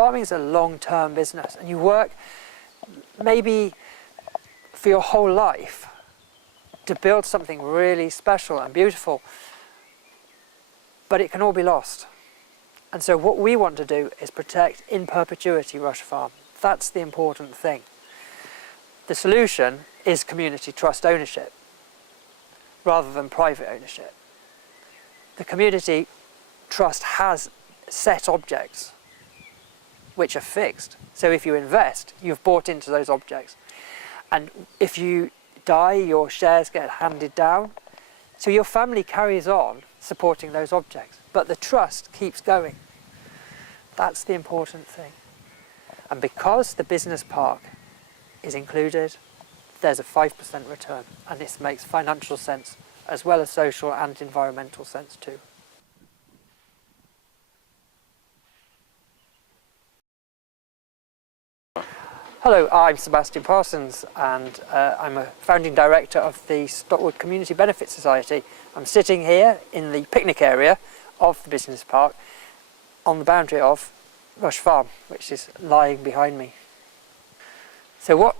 Farming is a long-term business, and you work maybe for your whole life to build something really special and beautiful, but it can all be lost. And so what we want to do is protect in perpetuity Rush Farm. That's the important thing. The solution is community trust ownership rather than private ownership. The community trust has set objects which are fixed. So if you invest, you've bought into those objects. And if you die, your shares get handed down. So your family carries on supporting those objects, but the trust keeps going. That's the important thing. And because the business park is included, there's a 5% return, and this makes financial sense as well as social and environmental sense too. Hello, I'm Sebastian Parsons, and I'm a founding director of the Stockwood Community Benefit Society. I'm sitting here in the picnic area of the business park on the boundary of Rush Farm, which is lying behind me. So what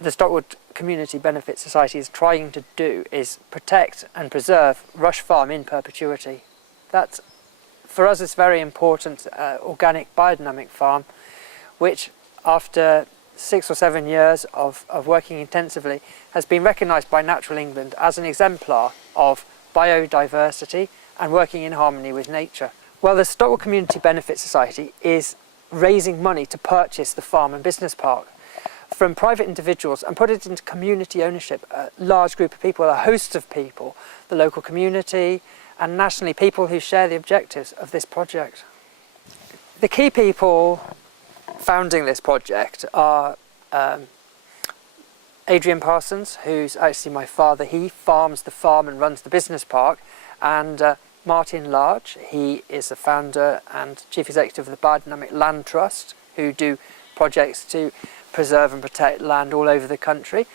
the Stockwood Community Benefit Society is trying to do is protect and preserve Rush Farm in perpetuity. That's, for us, it's very important organic biodynamic farm, which after 6 or 7 years of working intensively has been recognised by Natural England as an exemplar of biodiversity and working in harmony with nature. Well, the Stockwood Community Benefit Society is raising money to purchase the farm and business park from private individuals and put it into community ownership. A large group of people, a host of people, the local community and nationally, people who share the objectives of this project. The key people founding this project are Adrian Parsons, who's actually my father. He farms the farm and runs the business park, and Martin Large, he is the founder and chief executive of the Biodynamic Land Trust, who do projects to preserve and protect land all over the country.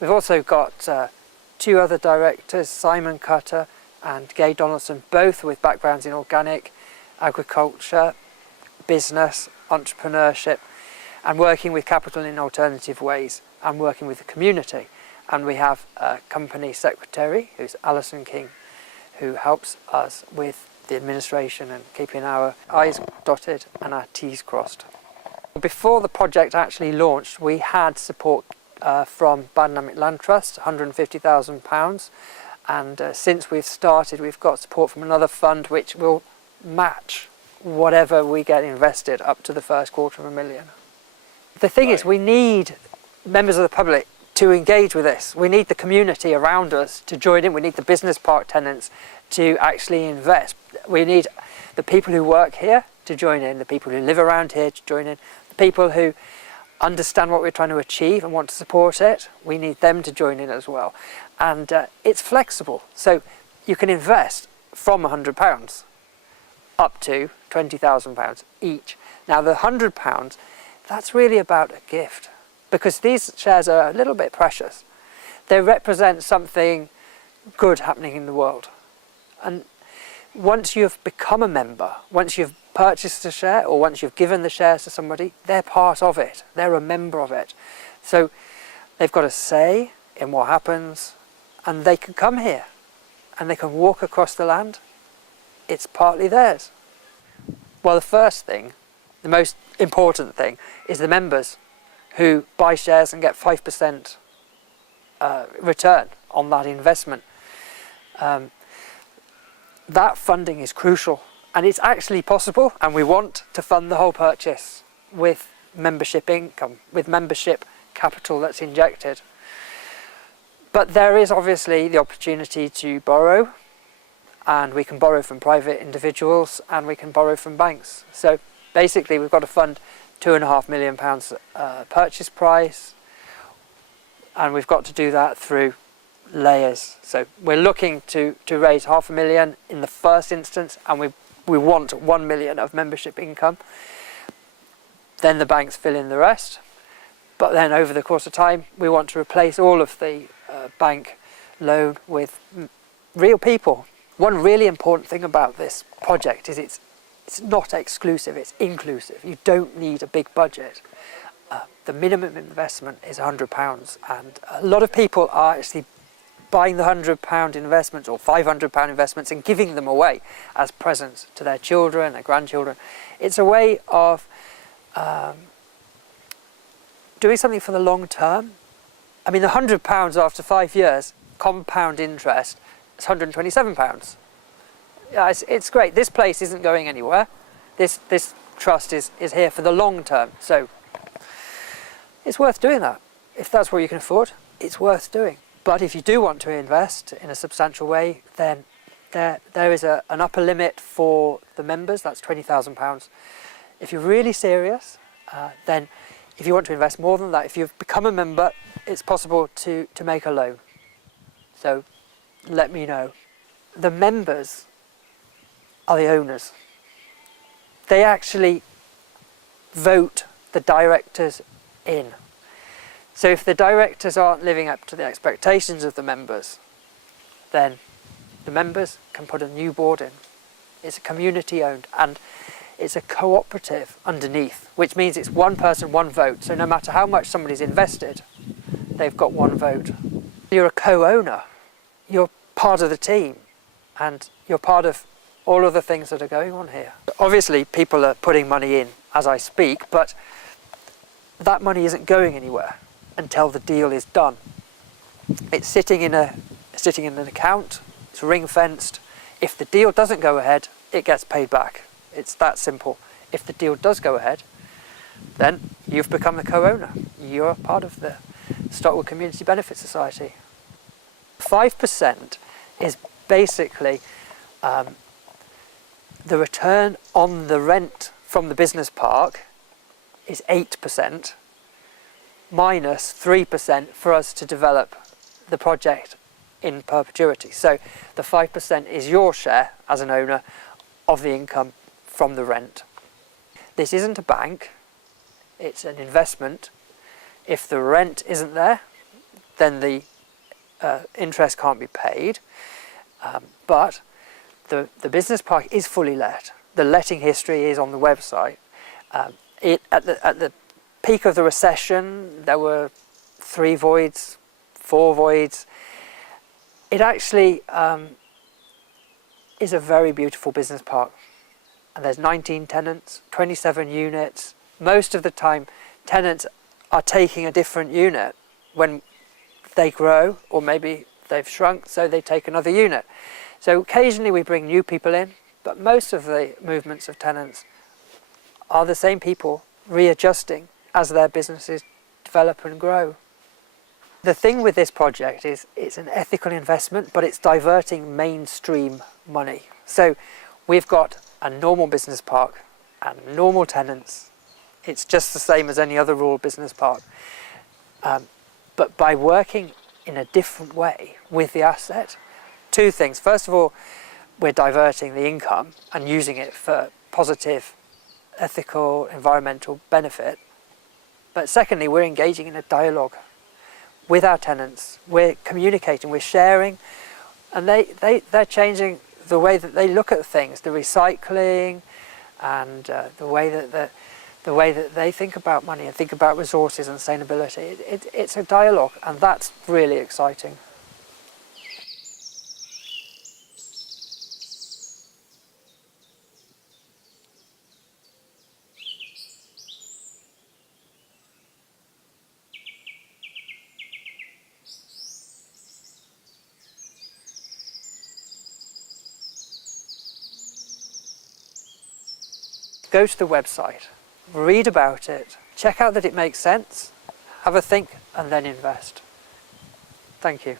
We've also got 2 other directors, Simon Cutter and Gay Donaldson, both with backgrounds in organic agriculture, business, entrepreneurship, and working with capital in alternative ways and working with the community. And we have a company secretary, who's Alison King, who helps us with the administration and keeping our I's dotted and our T's crossed. Before the project actually launched, we had support from Biodynamic Land Trust, £150,000, and since we've started, we've got support from another fund which will match whatever we get invested up to the first $250,000. The thing is, we need members of the public to engage with this. We need the community around us to join in. We need the business park tenants to actually invest. We need the people who work here to join in, the people who live around here to join in, the people who understand what we're trying to achieve and want to support it. We need them to join in as well. And it's flexible, so you can invest from £100 up to £20,000 each. Now the £100, that's really about a gift, because these shares are a little bit precious. They represent something good happening in the world. And once you've become a member, once you've purchased a share, or once you've given the shares to somebody, they're part of it. They're a member of it. So they've got a say in what happens, and they can come here and they can walk across the land. It's partly theirs. Well, the first thing, the most important thing, is the members who buy shares and get 5% return on that investment. That funding is crucial, and it's actually possible, and we want to fund the whole purchase with membership income, with membership capital that's injected. But there is obviously the opportunity to borrow, and we can borrow from private individuals and we can borrow from banks. So basically we've got to fund £2.5 million purchase price, and we've got to do that through layers. So we're looking to raise £500,000 in the first instance, and we want £1 million of membership income. Then the banks fill in the rest. But then over the course of time, we want to replace all of the bank loan with real people. One really important thing about this project is it's It's not exclusive, it's inclusive. You don't need a big budget. The minimum investment is £100, and a lot of people are actually buying the £100 investments or £500 investments and giving them away as presents to their children, their grandchildren. It's a way of doing something for the long term. I mean, the £100 after 5 years, compound interest, is £127. Yeah, it's great. This place isn't going anywhere. This trust is here for the long term. So it's worth doing that. If that's what you can afford, it's worth doing. But if you do want to invest in a substantial way, then there is an upper limit for the members. That's £20,000. If you're really serious, then if you want to invest more than that, if you've become a member, it's possible to make a loan. So let me know. The members are the owners. They actually vote the directors in. So if the directors aren't living up to the expectations of the members, then the members can put a new board in. It's community owned, and it's a cooperative underneath, which means it's one person, one vote. So no matter how much somebody's invested, they've got one vote. You're a co-owner. You're part of the team, and you're part of all of the things that are going on here. Obviously, people are putting money in as I speak, but that money isn't going anywhere until the deal is done. It's sitting in an account. It's ring-fenced. If the deal doesn't go ahead, it gets paid back. It's that simple. If the deal does go ahead, then you've become the co-owner. You're part of the Stockwood Community Benefit Society. 5% is basically the return on the rent from the business park is 8% minus 3% for us to develop the project in perpetuity. So the 5% is your share as an owner of the income from the rent. This isn't a bank, it's an investment. If the rent isn't there, then the interest can't be paid, but the business park is fully let. The letting history is on the website. At the peak of the recession, there were 3 voids, 4 voids. It actually is a very beautiful business park. And there's 19 tenants, 27 units. Most of the time, tenants are taking a different unit when they grow, or maybe they've shrunk, so they take another unit. So occasionally we bring new people in, but most of the movements of tenants are the same people readjusting as their businesses develop and grow. The thing with this project is it's an ethical investment, but it's diverting mainstream money. So we've got a normal business park and normal tenants. It's just the same as any other rural business park. But by working in a different way with the asset, 2 things. First of all, we're diverting the income and using it for positive, ethical, environmental benefit. But secondly, we're engaging in a dialogue with our tenants. We're communicating, we're sharing, and they're changing the way that they look at things, the recycling, and the way that they think about money and think about resources and sustainability. It's a dialogue, and that's really exciting. Go to the website, read about it, check out that it makes sense, have a think, and then invest. Thank you.